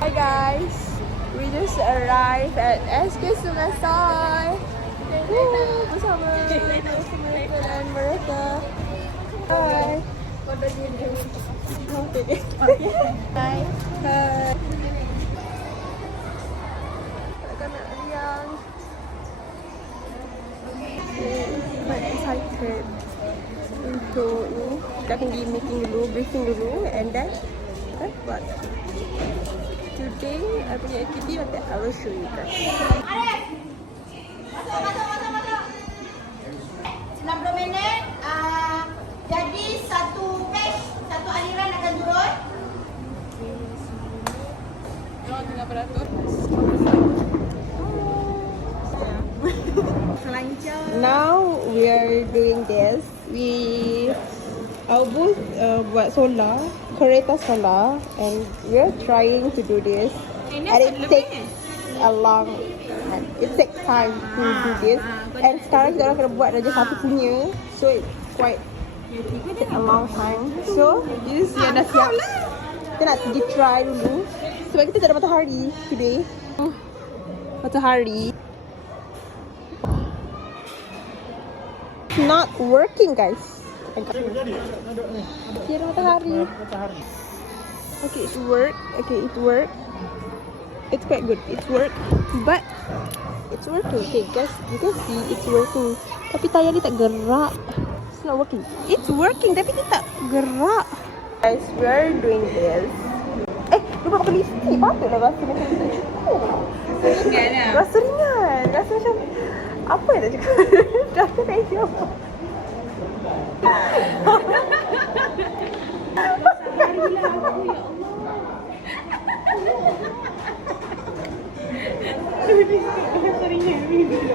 Hi guys, we just arrived at SK Sungasai. Woo, Samaritan dan mereka. Hi. Hi. Hi. Kanak Riang. Quite excited untuk ni. Kita akan pergi meeting dulu, briefing dulu and then eh, today I punya activity nanti I will show you guys. 90 minit uh, jadi satu page satu aliran akan turun. Now we are doing this. We our booth uh, buat solar, solar and we are trying to do this. And it takes a long time. It takes time to do this. And sekarang kita orang kena buat raja satu punya. So it's quite take a long time. So this yang dah siap. Kita nak pergi try dulu. Sebab kita tak ada matahari today. Matahari. Not working guys. Tiada matahari. Okay, it work. Okay, it work. It's quite good. It work. But it's working. Okay, guys, you can see it's working. Tapi tayar ni tak gerak. It's not working. It's working tapi dia tak gerak. Guys, we are doing this. Eh, lupa pakai lipstick. Patutlah rasa macam tak cukup. Ringan lah. Rasa ringan. Rasa macam apa yang tak cukup? Rasa tak Hindi ko pa rin yung video.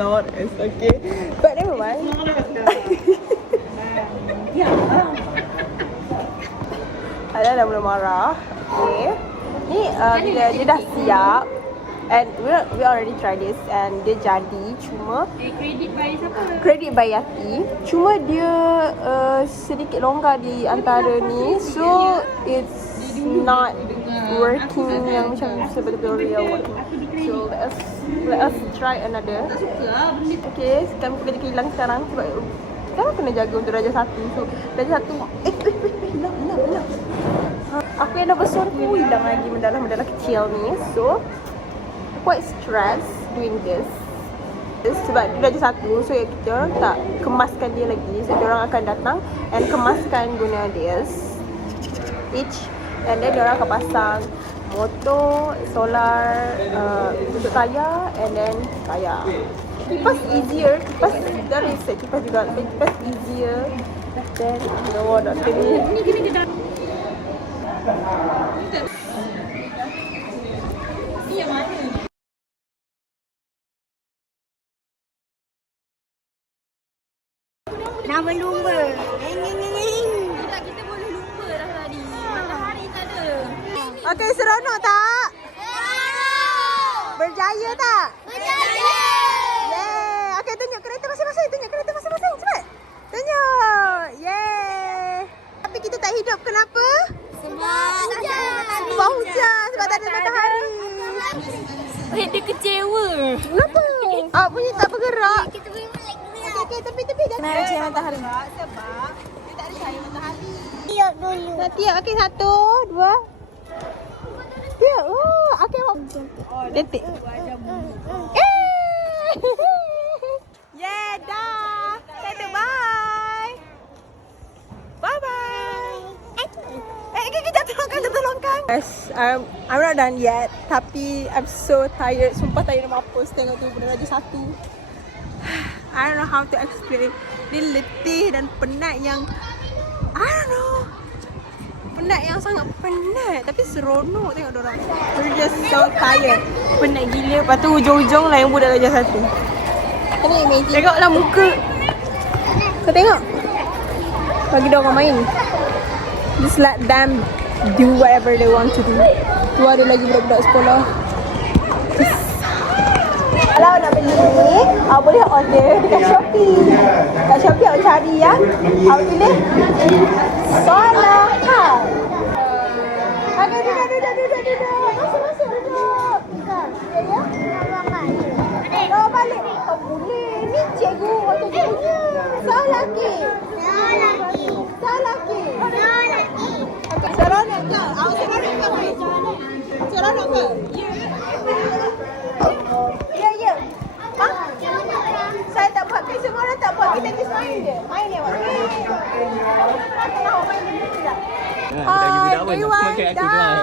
Not us, okay. But never mind. Ada dah mula marah. Okay. Ni uh, bila dia dah siap and we we already try this and dia jadi cuma Eh, credit by siapa? kredit by Yati cuma dia uh, sedikit longgar di antara ni so it's not working yang macam sebetul real working so let us let us try another. Suka lah benda okay kami kerja hilang sekarang sebab sekarang kena jaga untuk Raja Satu. So Raja Satu eh eh eh eh, hilang hilang hilang. Ha, aku yang dah besar tu hilang lagi mendalam-mendalam kecil ni. So quite stress doing this. Sebab dia Raja Satu so kita orang tak kemaskan dia lagi. So dia orang akan datang and kemaskan guna this each and then dia orang akan pasang motor, solar, uh, tutup tayar and then tayar. Kipas easier, kipas dari set kipas juga, kipas easier then the water dalam. Ni yang mana? Okay, seronok tak? Berjaya tak? Yeay. Okay, tunjuk kereta masing-masing. Tunjuk kereta masing-masing. Cepat. Tunjuk. Yeay. Tapi kita tak hidup. Kenapa? sebab Sebab hujan. Sebab tak ada matahari. Eh, dia kecewa. Kenapa? Ah, bunyi tak bergerak. kita boleh melek Okay, okay. Tepi-tepi. Jangan ada cahaya matahari. Sebab dia tak ada cahaya matahari. tiup dulu Nak tiup. Okay, satu, dua. Oh, okay. Detik. Eh! Yeah, dah. Kata bye. Bye-bye. Eh, okay, kita tolongkan, kita tolongkan. Yes, I'm, I'm not done yet. Tapi I'm so tired. Sumpah tired nak mampus tengok tu benda raja satu. I don't know how to explain. Dia letih dan penat yang. Penat yang sangat penat. Tapi seronok tengok dorang. We're just so tired. Penat gila. Lepas tu hujung-hujung lah yang budak darjah satu. Tengoklah muka. Kau tengok? Bagi dia orang main. Just let them do whatever they want to do. Tu ada lagi budak-budak sekolah. Kalau nak beli ni awak boleh order dekat Shopee. Dekat Shopee awak cari ya. Awak Solah Hai Ada, ada, ada, ada, ada Masuk, masuk, duduk Ya, ya Bawa balik Tak boleh Ni cikgu waktu cikgu Salah lagi Salah lagi Salah lagi Okay, seronok ke? Awak seronok ke? Seronok ke? Ya, ya Ha? Saya tak buat Kita semua orang tak buat Kita just main je Main je awak Tengok awak main dulu tidak? Hai, everyone done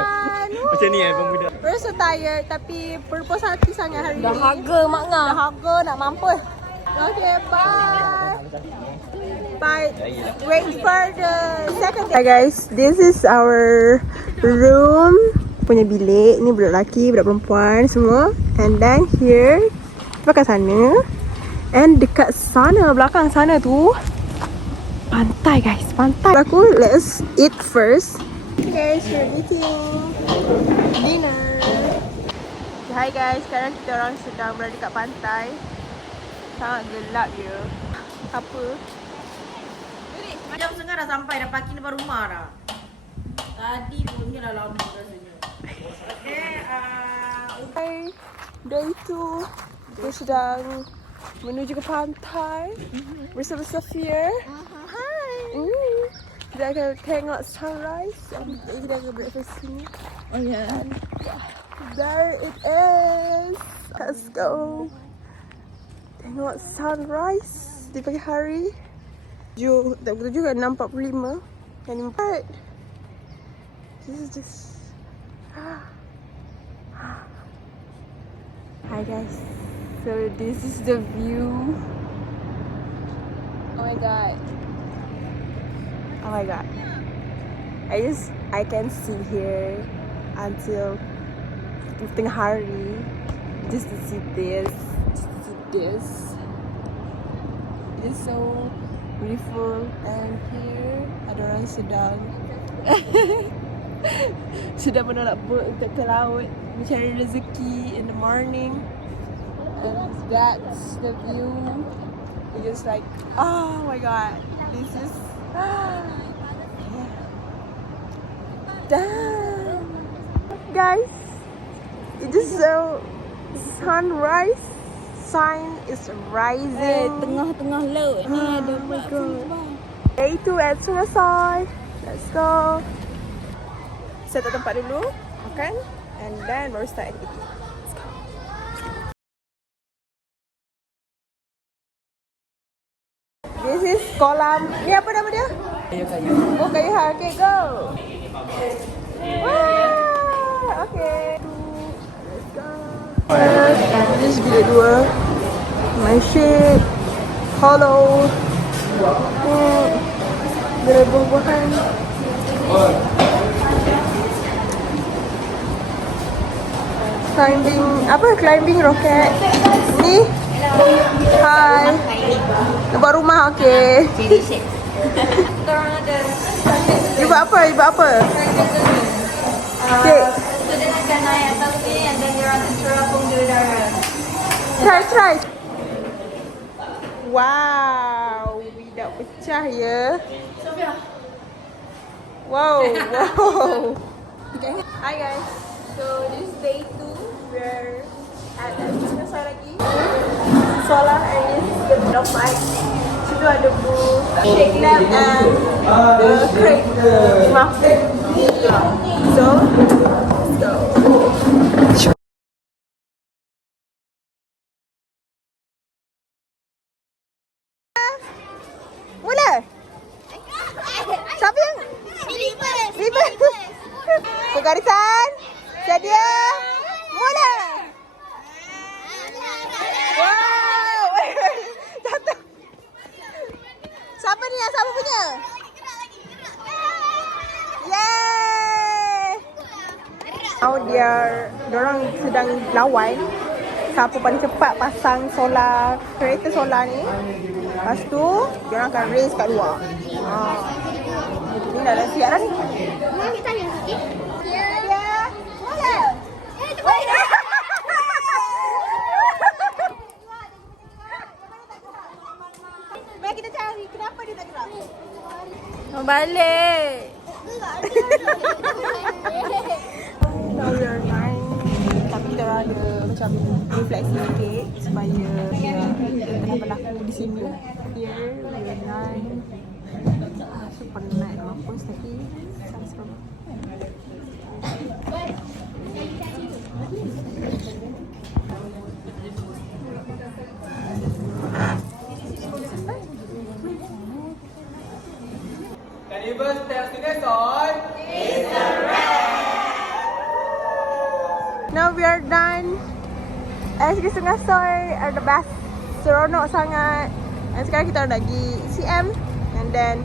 Macam ni eh pemuda. We're so tired tapi berpuas hati sangat hari Dah ni. harga mak Dah ngah. harga nak mampus. Okay, bye. Bye. Wait for the second. Hi guys, this is our room. Punya bilik. Ni budak lelaki, budak perempuan semua. And then here, kita kat sana. And dekat sana, belakang sana tu, pantai guys, pantai. Aku, let's eat first. Guys, we're eating dinner. Hai guys, sekarang kita orang sedang berada dekat pantai. Sangat gelap je. Apa? Jam setengah dah sampai dah parking depan rumah dah. Tadi punya dah lama rasanya. Okay, uh, Hai, day two. Kita sedang menuju ke pantai bersama Safir. Hai. Mm. Kita akan tengok sunrise. Um, Kita akan breakfast sini. Oh ya. There it is. Let's go. Tengok sunrise di pagi hari. Tujuh, tak betul juga 6.45. Yang empat. This is just... Hi guys. So this is the view. Oh my god. Oh my god. I just I can sit here until tengah hari just to see this just to see this. It is so beautiful. And here. Ada orang sedang sedang menolak boat untuk ke laut mencari rezeki in the morning. And that's the view. It's just like oh my god. This is Damn. Guys, it is so sunrise. Sign is rising. tengah-tengah laut ni ada my God. Day at Sungasai. Let's go. Set tempat dulu, makan, and then baru start activity. Kolam. Ni apa nama dia? Kayu-kayu. Oh, kayu har. Okay, go. Wah, okay. Let's go. Bilik dua. My shape. Hollow. Hmm. Buah-buahan. Climbing, apa? Climbing rocket. Ni. Hai. Buat rumah. Korang ada You buat apa? You buat apa? Okay. student akan naik atas ni and then you're on the terapung di udara. Try, try. Wow, tidak pecah ya. Wow, wow. Okay. Hi guys. So this is day two. We're Solar and is the fight. Situ ada booth, shake lab and the crate muffin. So, let's go. Mula. Siapa yang? Ribet. Pegarisan. Sedia. Mula. Wow. Jatuh. Siapa ni yang siapa punya? Yeay. Dia orang sedang lawan siapa paling cepat pasang solar kereta solar ni. Lepas tu dia akan race kat luar. Ha. Ni dah dah siap dah ni. Kita tanya sikit. Ya. Dia. Boleh. Eh, cepat. Mari kita cari kenapa dia tak gerak. Balik. Orang ada macam refleksi sikit supaya dia tengah berlaku di sini. Here we are nine. Ah, So penat mampus tapi sama-sama. Carnival Setiap Sungai Soy Now we are done. SG Sungai Soy are the best. Seronok sangat. Dan sekarang kita nak pergi CM. And then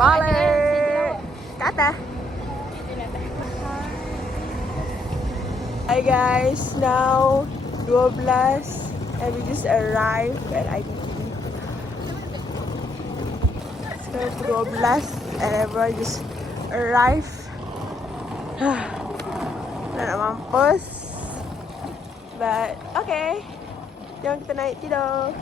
balik. Ke atas. Hi guys, now 12 and we just arrived at IDT. Sekarang pukul 12 and everyone just arrived. Nak mampus. But okay. Jom kita naik tidur.